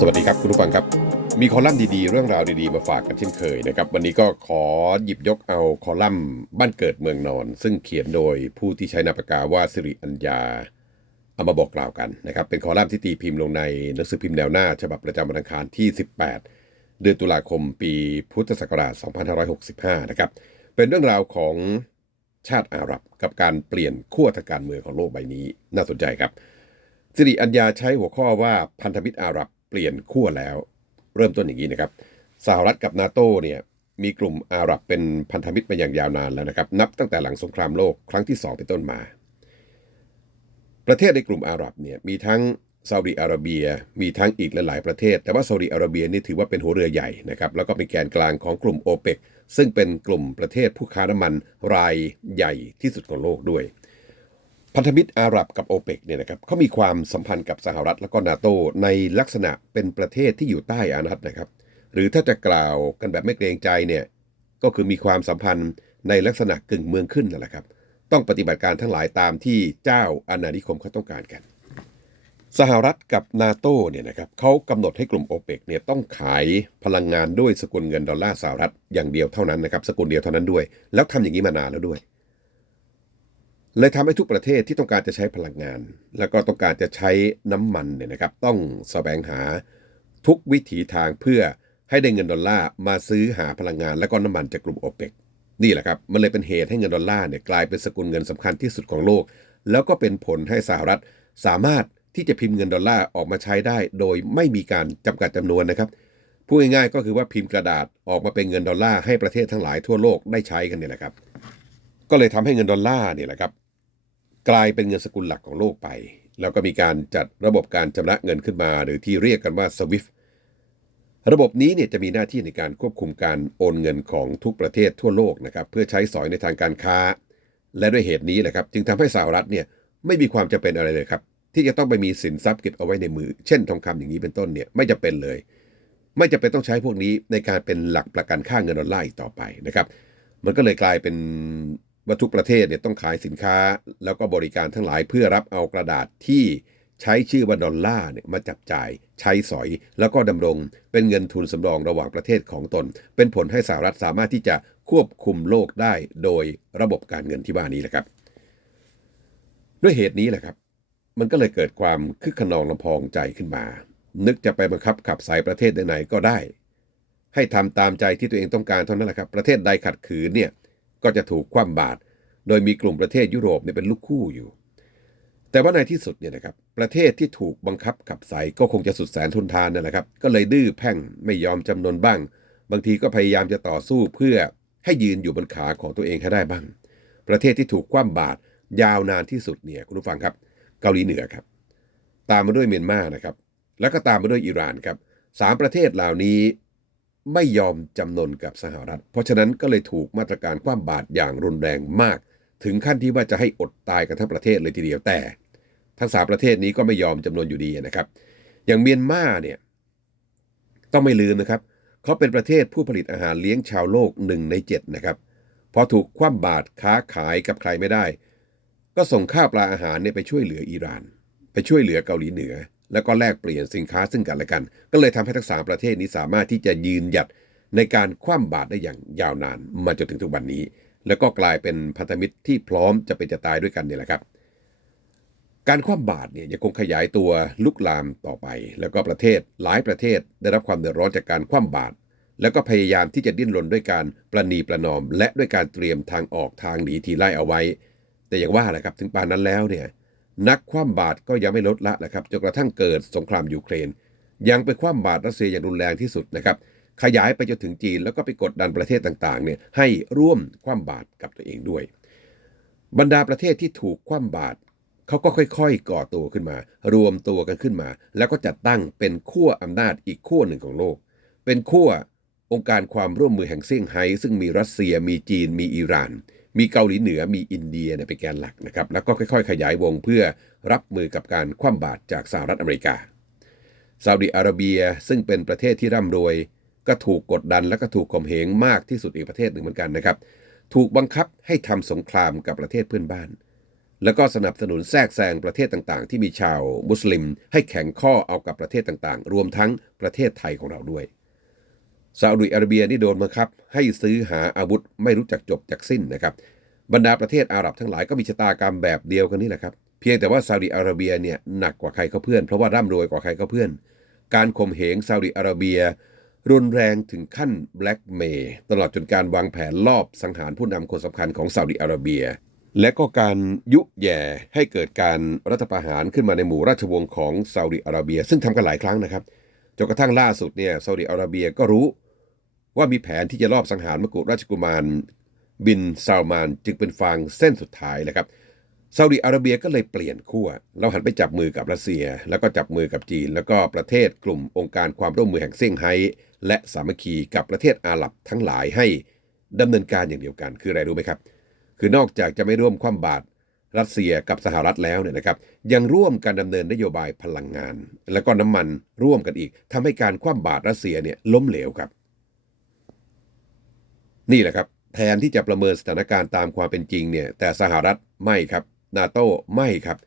สวัสดีครับคุณผู้ฟังครับ มีคอลัมน์ดีๆ เรื่องราวดีๆ มาฝากกันเช่นเคยนะครับ วันนี้ก็ขอหยิบยกเอาคอลัมน์บ้านเกิดเมืองนอน ซึ่งเขียนโดยผู้ที่ใช้นามปากกาว่าสิริอัญญาเอามาบอกกล่าวกันนะครับ เป็นคอลัมน์ที่ตีพิมพ์ลงในหนังสือพิมพ์แนวหน้า ฉบับประจำวันอังคารที่ 18 เดือนตุลาคมปีพุทธศักราช 2565 นะครับ เป็นเรื่องราวของชาติอาหรับกับการเปลี่ยนขั้วทางการเมืองของโลกใบนี้ น่าสนใจครับสิริอัญญาใช้หัวข้อว่าพันธมิตรอาหรับ เปลี่ยนขั้วแล้ว เริ่มต้นอย่างนี้นะครับสหรัฐกับนาโต้เนี่ยมีกลุ่มอาหรับเป็นพันธมิตรมาอย่างยาวนานแล้วนะครับ นับตั้งแต่หลังสงครามโลกครั้งที่ 2 เป็นต้นมา ประเทศในกลุ่มอาหรับเนี่ยมีทั้งซาอุดิอาระเบีย มีทั้งอีกหลายๆประเทศ แต่ว่าซาอุดิอาระเบียนี่ถือว่าเป็นหัวเรือใหญ่นะครับแล้วก็เป็นแกนกลางของกลุ่มโอเปกซึ่งเป็นกลุ่มประเทศผู้ค้าน้ำมันรายใหญ่ที่สุดของโลกด้วย พันธมิตรอาหรับกับโอเปกเนี่ยนะครับเขามีความสัมพันธ์กับสหรัฐและก็นาโตในลักษณะเป็นประเทศที่อยู่ใต้อานัตนะครับ หรือถ้าจะกล่าวกันแบบไม่เกรงใจเนี่ยก็คือมีความสัมพันธ์ในลักษณะกึ่งเมืองขึ้นนั่นแหละครับ ต้องปฏิบัติการทั้งหลายตามที่เจ้าอาณานิคมเขาต้องการกัน สหรัฐกับนาโตเนี่ยนะครับเขากำหนดให้กลุ่มโอเปกเนี่ยต้องขายพลังงานด้วยสกุลเงินดอลลาร์สหรัฐอย่างเดียวเท่านั้นนะครับสกุลเดียวเท่านั้นด้วย แล้วทำอย่างนี้มานานแล้วด้วย เลยทำให้ทุกประเทศที่ต้องการจะใช้พลังงาน แล้วก็ต้องการจะใช้น้ำมันเนี่ยนะครับ ต้องแสวงหาทุกวิถีทางเพื่อให้ได้เงินดอลลาร์มาซื้อหาพลังงาน และก็น้ำมันจากกลุ่มโอเปกนี่แหละครับมันเลยเป็นเหตุให้เงินดอลลาร์เนี่ยกลายเป็นสกุลเงินสำคัญที่สุดของโลก แล้วก็เป็นผลให้สหรัฐสามารถที่จะพิมพ์เงินดอลลาร์ออกมาใช้ได้ โดยไม่มีการจำกัดจำนวนนะครับพูดง่ายๆก็คือว่าพิมพ์กระดาษออกมาเป็นเงินดอลลาร์ให้ประเทศทั้งหลายทั่วโลกได้ใช้กันเนี่ยแหละครับ ก็เลยทำให้เงินดอลลาร์เนี่ยแหละครับ กลายเป็นเงินสกุลหลักของโลกไป แล้วก็มีการจัดระบบการชำระเงินขึ้นมา หรือที่เรียกกันว่า SWIFT ระบบนี้เนี่ยจะมีหน้าที่ในการควบคุมการโอนเงินของทุกประเทศทั่วโลกนะครับเพื่อใช้สอยในทางการค้า และด้วยเหตุนี้แหละครับจึงทำให้สหรัฐเนี่ยไม่มีความจำเป็นอะไรเลยครับ ที่จะต้องไปมีสินทรัพย์เก็บเอาไว้ในมือ เช่นทองคำอย่างนี้เป็นต้นเนี่ยไม่จำเป็นเลย ไม่จำเป็นต้องใช้พวกนี้ในการเป็นหลักประกันค่าเงินดอลลาร์อีกต่อไปนะครับ มันก็เลยกลายเป็น ว่าทุกประเทศเนี่ยต้องขายสินค้า แล้วก็บริการทั้งหลายเพื่อรับเอากระดาษที่ใช้ชื่อว่าดอลลาร์เนี่ยมาจับจ่ายใช้สอย แล้วก็ดำรงเป็นเงินทุนสำรองระหว่างประเทศของตน เป็นผลให้สหรัฐสามารถที่จะควบคุมโลกได้โดยระบบการเงินที่ว่านี้แหละครับ ด้วยเหตุนี้แหละครับ มันก็เลยเกิดความคึกขนองลำพองใจขึ้นมา นึกจะไปบังคับขับสายประเทศไหนๆก็ได้ ให้ทำตามใจที่ตัวเองต้องการเท่านั้นแหละครับ ประเทศใดขัดขืนเนี่ย ก็จะถูกคว่ำบาตรโดยมีกลุ่มประเทศยุโรปเนี่ยเป็นลูกคู่อยู่ แต่ว่าในที่สุดเนี่ยนะครับประเทศที่ถูกบังคับขับใสายก็คงจะสุดแสนทุนทานนั่นแหละครับ ก็เลยดื้อแพ่งไม่ยอมจำนนบ้าง บางทีก็พยายามจะต่อสู้เพื่อให้ยืนอยู่บนขาของตัวเองให้ได้บ้าง ประเทศที่ถูกคว่ำบาตรยาวนานที่สุดเนี่ยคุณผู้ฟังครับ เกาหลีเหนือครับ ตามมาด้วยเมียนมานะครับ แล้วก็ตามมาด้วยอิหร่านครับสามประเทศเหล่านี้ ไม่ยอมจำนนกับสหรัฐ เพราะฉะนั้นก็เลยถูกมาตรการคว่ำบาตรอย่างรุนแรงมาก ถึงขั้นที่ว่าจะให้อดตายกันทั้งประเทศเลยทีเดียวแต่ ทั้งสามประเทศนี้ก็ไม่ยอมจำนวนอยู่ดีนะครับ อย่างเมียนมาเนี่ยต้องไม่ลืมนะครับเขาเป็นประเทศผู้ผลิตอาหารเลี้ยงชาวโลกหนึ่งในเจ็ดนะครับพอถูกคว่ำบาตรค้าขายกับใครไม่ได้ ก็ส่งข้าวปลาอาหารเนี่ยไปช่วยเหลืออิหร่าน ไปช่วยเหลือเกาหลีเหนือ แล้วก็แลกเปลี่ยนสินค้าซึ่งกันและกัน ก็เลยทำให้ทั้งสามประเทศนี้สามารถที่จะยืนหยัดในการคว่ำบาตรได้อย่างยาวนานมาจนถึงทุกวันนี้ แล้วก็กลายเป็นพันธมิตรที่พร้อมจะเป็นจะตายด้วยกันเนี่ยแหละครับ การคว่ำบาตรเนี่ยยังคงขยายตัวลุกลามต่อไป แล้วก็ประเทศหลายประเทศได้รับความเดือดร้อนจากการคว่ำบาตรแล้วก็พยายามที่จะดิ้นรนด้วยการประนีประนอม และด้วยการเตรียมทางออกทางหนีทีไล่เอาไว้ แต่อย่างว่าแหละครับถึงป่านนั้นแล้วเนี่ย นักคว่ำบาตรก็ยังไม่ลดละนะครับจนกระทั่งเกิดสงครามยูเครน ยังไปคว่ำบาตรรัสเซียอย่างรุนแรงที่สุดนะครับขยายไปจนถึงจีนแล้วก็ไปกดดันประเทศต่างๆเนี่ยให้ร่วมคว่ำบาตรกับตัวเองด้วย บรรดาประเทศที่ถูกคว่ำบาตรเขาก็ค่อยๆ ก่อตัวขึ้นมา รวมตัวกันขึ้นมา แล้วก็จัดตั้งเป็นขั้วอำนาจอีกขั้วหนึ่งของโลก เป็นขั้วองค์การความร่วมมือแห่งเซี่ยงไฮ้ซึ่งมีรัสเซียมีจีนมีอิหร่าน มีเกาหลีเหนือมีอินเดียเป็นแกนหลักนะครับแล้วก็ค่อยๆ ขยายวงเพื่อรับมือกับการคว่ำบาตรจากสหรัฐอเมริกาซาอุดิอาระเบียซึ่งเป็นประเทศที่ร่ำรวย ก็ถูกกดดันและก็ถูกข่มเหงมากที่สุดอีกประเทศหนึ่งเหมือนกันนะครับ ถูกบังคับให้ทำสงครามกับประเทศเพื่อนบ้าน แล้วก็สนับสนุนแทรกแซงประเทศต่างๆ ที่มีชาวมุสลิม ให้แข่งข้อเอากับประเทศต่างๆ รวมทั้งประเทศไทยของเราด้วย ซาอุดิอาระเบียนี่โดนบังคับ ให้ซื้อหาอาวุธไม่รู้จักจบจากสิ้นนะครับ บรรดาประเทศอาหรับทั้งหลายก็มีชะตากรรมแบบเดียวกันนี่แหละครับ เพียงแต่ว่าซาอุดิอาระเบียเนี่ยหนักกว่าใครเขาเพื่อน เพราะว่าร่ำรวยกว่าใครเขาเพื่อน การข่มเหงซาอุดิอาระเบีย รุนแรงถึงขั้นแบล็กเมย์ตลอดจนการวางแผนลอบสังหารผู้นำคนสำคัญของซาอุดิอาระเบีย และก็การยุแย่ให้เกิดการรัฐประหารขึ้นมาในหมู่ราชวงศ์ของซาอุดิอาระเบีย ซึ่งทำกันหลายครั้งนะครับจนกระทั่งล่าสุดเนี่ยซาอุดิอาระเบียก็รู้ ว่ามีแผนที่จะลอบสังหารมกุฎราชกุมารบินซาลมานจึงเป็นฟางเส้นสุดท้ายแหละครับซาอุดิอาระเบียก็เลยเปลี่ยนขั้วแล้วหันไปจับมือกับรัสเซีย แล้วก็จับมือกับจีน แล้วก็ประเทศกลุ่มองค์การความร่วมมือแห่งเซี่ยงไฮ้และสามัคคีกับประเทศอาหรับทั้งหลายให้ดำเนินการอย่างเดียวกันคืออะไรรู้ไหมครับ คือนอกจากจะไม่ร่วมคว่ำบาตรรัสเซียกับสหรัฐแล้วเนี่ยนะครับ ยังร่วมกันดำเนินนโยบายพลังงาน แล้วก็น้ำมันร่วมกันอีกทำให้การคว่ำบาตรรัสเซียเนี่ยล้มเหลวครับ นี่แหละครับ แทนที่จะประเมินสถานการณ์ตามความเป็นจริงเนี่ย แต่สหรัฐไม่ครับ นาโต้ไม่ครับ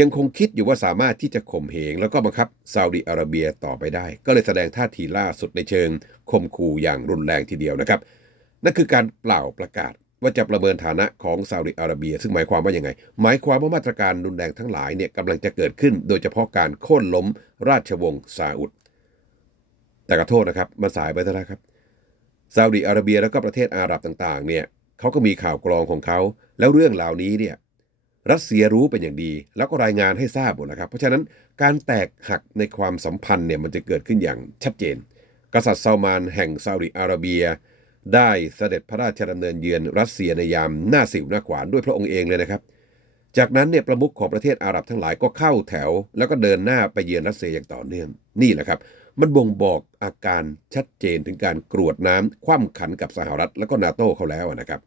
ยังคงคิดอยู่ว่าสามารถที่จะข่มเหง แล้วก็บังคับซาอุดิอาระเบียต่อไปได้ ก็เลยแสดงท่าทีล่าสุดในเชิงข่มขู่อย่างรุนแรงทีเดียวนะครับ นั่นคือการเปล่าประกาศว่าจะประเมินฐานะของซาอุดิอาระเบีย ซึ่งหมายความว่ายังไง หมายความว่ามาตรการรุนแรงทั้งหลายเนี่ยกำลังจะเกิดขึ้น โดยเฉพาะการโค่นล้มราชวงศ์ซาอุดแต่ขอโทษนะครับมันสายไปแล้วครับ ซาอุดิอาระเบียแล้วก็ประเทศอาหรับต่างๆเนี่ยเขาก็มีข่าวกรองของเขาแล้วเรื่องเหล่านี้เนี่ยรัสเซียรู้เป็นอย่างดี แล้วก็รายงานให้ทราบหมดนะครับ เพราะฉะนั้นการแตกหักในความสัมพันธ์เนี่ยมันจะเกิดขึ้นอย่างชัดเจน กษัตริย์ซาลมานแห่งซาอุดิอาระเบีย ได้เสด็จพระราชดำเนินเยือนรัสเซียในยามหน้าสิวหน้าขวานด้วยพระองค์เองเลยนะครับ จากนั้นเนี่ยประมุขของประเทศอาหรับทั้งหลายก็เข้าแถว แล้วก็เดินหน้าไปเยือนรัสเซียอย่างต่อเนื่องนี่แหละครับ มันบ่งบอกอาการชัดเจนถึงการกรวดน้ำคว่ำขันกับสหรัฐแล้วก็นาโตเขาแล้วนะครับ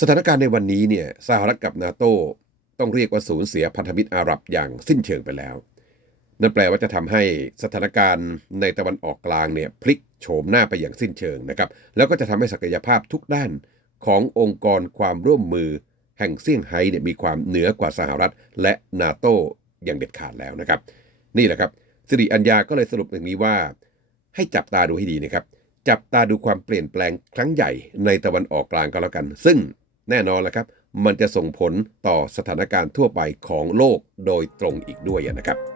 สถานการณ์ในวันนี้เนี่ยสหรัฐกับนาโต้ต้องเรียกว่าสูญเสียพันธมิตรอาหรับอย่างสิ้นเชิงไปแล้ว นั่นแปลว่าจะทำให้สถานการณ์ในตะวันออกกลางเนี่ยพลิกโฉมหน้าไปอย่างสิ้นเชิงนะครับ แล้วก็จะทำให้ศักยภาพทุกด้านขององค์กรความร่วมมือ แห่งเซี่ยงไฮ้เนี่ยมีความเหนือกว่าสหรัฐ และนาโต้อย่างเด็ดขาดแล้วนะครับ นี่แหละครับ สิริอัญญาก็เลยสรุปอย่างนี้ว่า ให้จับตาดูให้ดีนะครับ จับตาดูความเปลี่ยนแปลงครั้งใหญ่ในตะวันออกกลางก็แล้วกัน ซึ่งแน่นอนแล้วครับ มันจะส่งผลต่อสถานการณ์ทั่วไปของโลกโดยตรงอีกด้วยนะครับ